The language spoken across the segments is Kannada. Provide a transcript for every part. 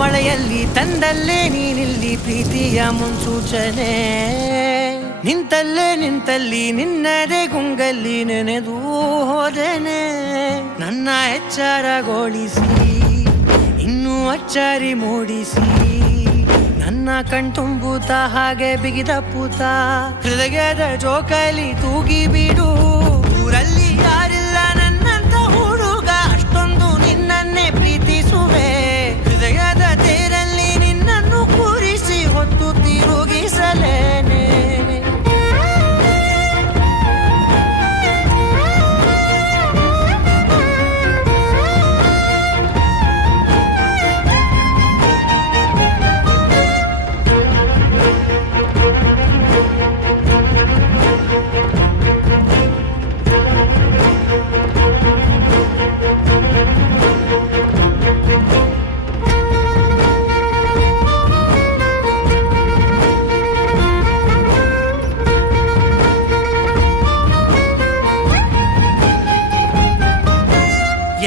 ಮಳೆಯಲ್ಲಿ ತಂದಲ್ಲೇ ನೀನಿಲ್ಲಿ ಪ್ರೀತಿಯ ಮುನ್ಸೂಚನೆ, ನಿಂತಲ್ಲಿ ನಿನ್ನದೇ ಗುಂಗಲ್ಲಿ ನೆನೆದು ಹೋದೆನೆ. ನನ್ನ ಎಚ್ಚರಗೊಳಿಸಿ ಇನ್ನೂ ಅಚ್ಚರಿ ಮೂಡಿಸಿ, ನನ್ನ ಕಣ್ತುಂಬುತ್ತ ಹಾಗೆ ಬಿಗಿದ ಪೂತ ಹೃದಯದ ಜೋಕಾಲಿ ತೂಗಿ ಬಿಡು. ಊರಲ್ಲಿ ಯಾರಿಲ್ಲ ನನ್ನಂತ ಹುಡುಗ, ಅಷ್ಟೊಂದು ನಿನ್ನನ್ನೇ ಪ್ರೀತಿಸುವೆ. ಹೃದಯದ ತೇರಲ್ಲಿ ನಿನ್ನನ್ನು ಕೂರಿಸಿ ಹೊತ್ತು ತಿರುಗಿಸಲೇನೆ.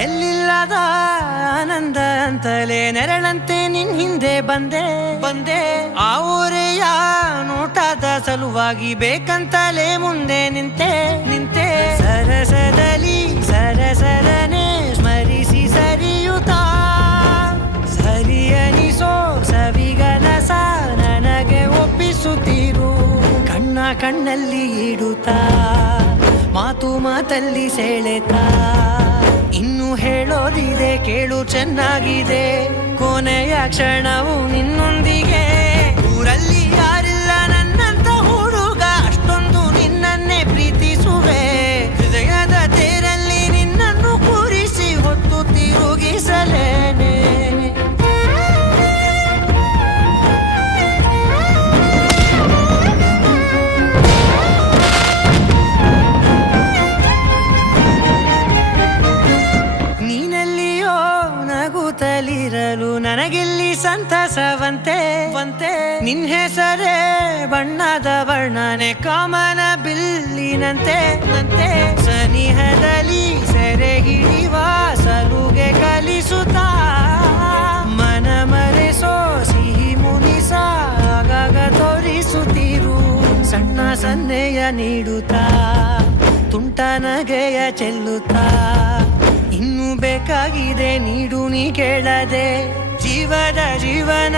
ಎಲ್ಲಿಲ್ಲದ ಆನಂದ ಅಂತಲೇ ನೆರಳಂತೆ ನಿನ್ ಹಿಂದೆ ಬಂದೆ. ಆ ಊರೆಯ ನೋಟದ ಸಲುವಾಗಿ ಬೇಕಂತಲೇ ಮುಂದೆ ನಿಂತೆ. ಸರಸದಲ್ಲಿ ಸರಸರನೆ ಸ್ಮರಿಸಿ ಸರಿಯುತ್ತಾ, ಸರಿಯನಿಸೋ ಸವಿಗನಸ ನನಗೆ ಒಪ್ಪಿಸುತ್ತೀರು. ಕಣ್ಣಲ್ಲಿ ಇಡುತ್ತಾ, ಮಾತಲ್ಲಿ ಸೆಳೆತಾ, ಇನ್ನು ಹೇಳೋದಿದೆ ಕೇಳು ಚೆನ್ನಾಗಿದೆ. ಕೊನೆಯ ಕ್ಷಣವು ನಿನ್ನೊಂದಿಗೆ. ಊರಲ್ಲಿ ಯಾರಿಲ್ಲ ನನ್ನಂತ ಹುಡುಗ, ಅಷ್ಟೊಂದು ನಿನ್ನನ್ನೇ ಪ್ರೀತಿಸುವೆ. ಹೃದಯದ ತೇರಲ್ಲಿ ನಿನ್ನನ್ನು ಕೂರಿಸಿ ಹೊತ್ತು ತಿರುಗಿಸಲೇನೆ. ನಗುತ್ತಲಿರಲು ನನಗಿಲ್ಲಿ ಸಂತಸವಂತೆ. ನಿನ್ ಹೆಸರೇ ಬಣ್ಣದ ವರ್ಣನೆ ಕಾಮನ ಬಿಲ್ಲಿನಂತೆ. ಸನಿಹದಲ್ಲಿ ಸೆರೆ ಹಿಡಿಯುವ ಸಲುಗೆ ಕಲಿಸುತ್ತಾ, ಮನ ಮರೆಸೋ ಸಿಹಿ ಮುನಿಸ ಆಗಾಗ ತೋರಿಸುತ್ತಿರು. ಸಣ್ಣ ಸನ್ನೆಯ ನೀಡುತ್ತಾ, ತುಂಟ ನಗೆಯ ಚೆಲ್ಲುತ್ತಾ, ಇನ್ನೂ ಬೇಕಾಗಿದೆ ನೀಡು ನೀ ಕೇಳದೆ. ಜೀವದ ಜೀವನ